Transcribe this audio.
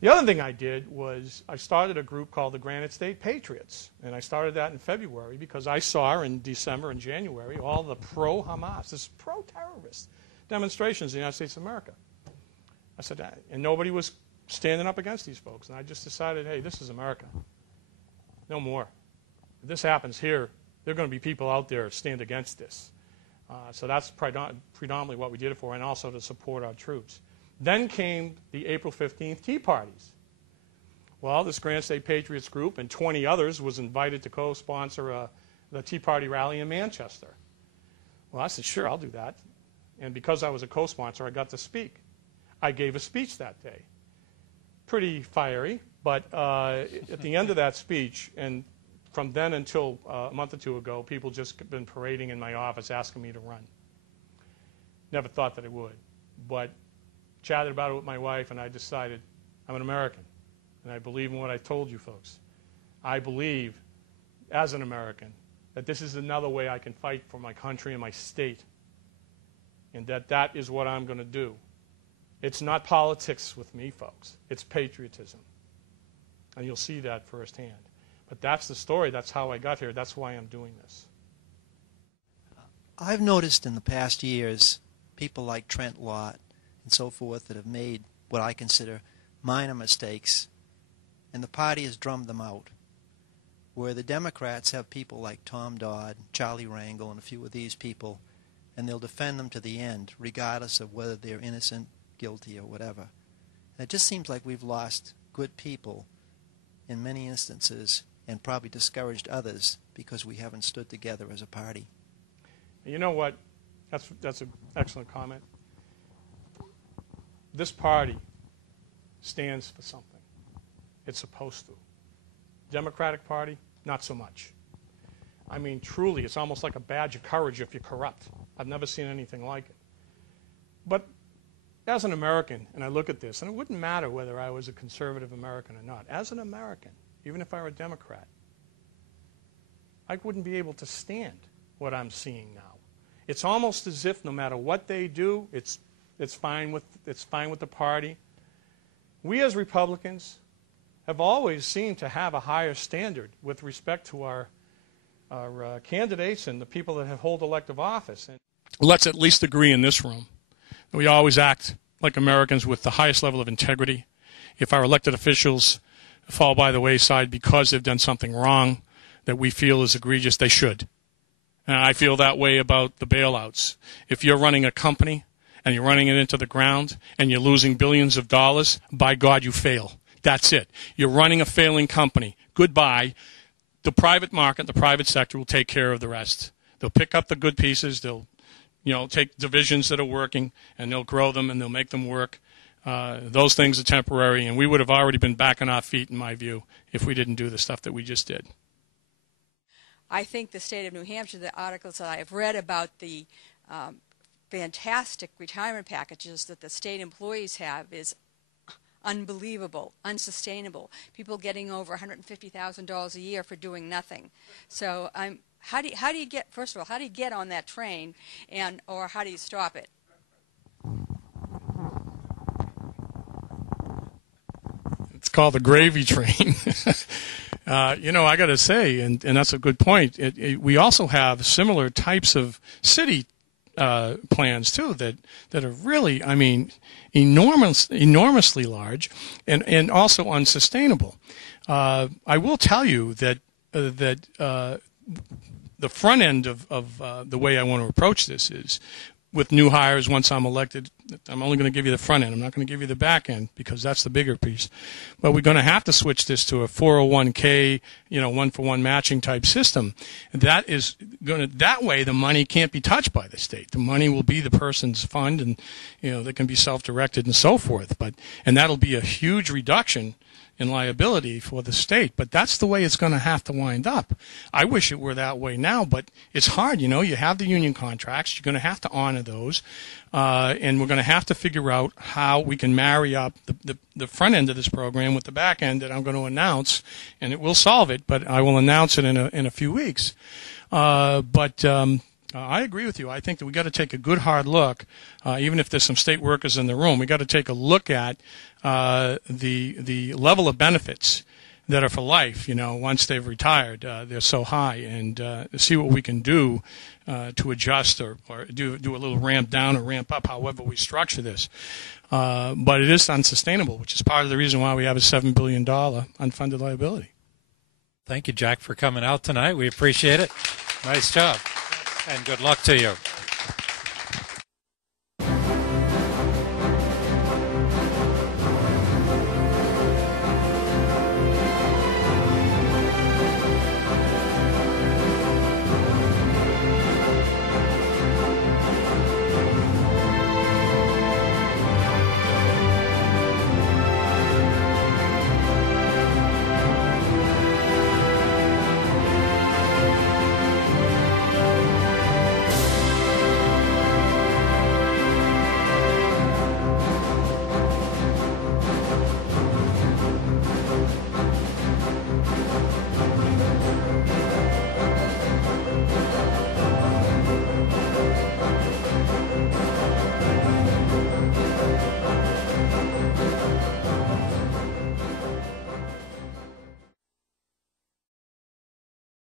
The other thing I did was I started a group called the Granite State Patriots, and I started that in February because I saw in December and January all the pro-Hamas, this pro-terrorist demonstrations in the United States of America. I said, and nobody was standing up against these folks, and I just decided, hey, this is America. No more. If this happens here, there are going to be people out there stand against this. So that's predominantly what we did it for, and also to support our troops. Then came the April 15th Tea Parties. Well, this Granite State Patriots group and 20 others was invited to co-sponsor the Tea Party rally in Manchester. Well, I said, sure, I'll do that. And because I was a co-sponsor, I got to speak. I gave a speech that day. Pretty fiery, but at the end of that speech, and from then until a month or two ago, people just been parading in my office asking me to run. Never thought that I would, but chatted about it with my wife, and I decided I'm an American, and I believe in what I told you folks. I believe, as an American, that this is another way I can fight for my country and my state, and that is what I'm going to do. It's not politics with me, folks. It's patriotism, and you'll see that firsthand. But that's the story. That's how I got here. That's why I'm doing this. I've noticed in the past years people like Trent Lott and so forth that have made what I consider minor mistakes, and the party has drummed them out. Where the Democrats have people like Tom Dodd, Charlie Rangel, and a few of these people, and they'll defend them to the end, regardless of whether they're innocent, guilty, or whatever. And it just seems like we've lost good people in many instances and probably discouraged others because we haven't stood together as a party. You know what? That's an excellent comment. This party stands for something. It's supposed to. Democratic Party, not so much. I mean, truly, it's almost like a badge of courage if you're corrupt. I've never seen anything like it. But as an American, and I look at this, and it wouldn't matter whether I was a conservative American or not. As an American, even if I were a Democrat, I wouldn't be able to stand what I'm seeing now. It's almost as if no matter what they do, it's fine with the party. We as Republicans have always seemed to have a higher standard with respect to our candidates and the people that hold elective office. And let's at least agree in this room that we always act like Americans with the highest level of integrity. If our elected officials fall by the wayside because they've done something wrong that we feel is egregious, they should. And I feel that way about the bailouts. If you're running a company and you're running it into the ground and you're losing billions of dollars, by God, you fail. That's it. You're running a failing company. Goodbye. The private market, the private sector will take care of the rest. They'll pick up the good pieces. They'll, take divisions that are working, and they'll grow them and they'll make them work. Those things are temporary, and we would have already been back on our feet, in my view, if we didn't do the stuff that we just did. I think the state of New Hampshire, the articles that I have read about the fantastic retirement packages that the state employees have is unbelievable, unsustainable. People getting over $150,000 a year for doing nothing. So how do you get, first of all, how do you get on that train, or how do you stop it? It's called the gravy train. I got to say, and that's a good point, we also have similar types of city plans, too, that are really, enormously large and also unsustainable. I will tell you that the front end of the way I want to approach this is with new hires once I'm elected. I'm only going to give you the front end. I'm not going to give you the back end because that's the bigger piece. But we're going to have to switch this to a 401k, one-for-one matching type system. That way the money can't be touched by the state. The money will be the person's fund, and that can be self-directed and so forth. And that'll be a huge reduction in liability for the state, but that's the way it's going to have to wind up. I wish it were that way now, but it's hard. You have the union contracts. You're going to have to honor those, and we're going to have to figure out how we can marry up the front end of this program with the back end that I'm going to announce, and it will solve it, but I will announce it in a few weeks. I agree with you. I think that we got to take a good hard look, even if there's some state workers in the room. We got to take a look at the level of benefits that are for life, once they've retired, they're so high, and see what we can do to adjust or do a little ramp down or ramp up, however we structure this. But it is unsustainable, which is part of the reason why we have a $7 billion unfunded liability. Thank you, Jack, for coming out tonight. We appreciate it. Nice job, and good luck to you.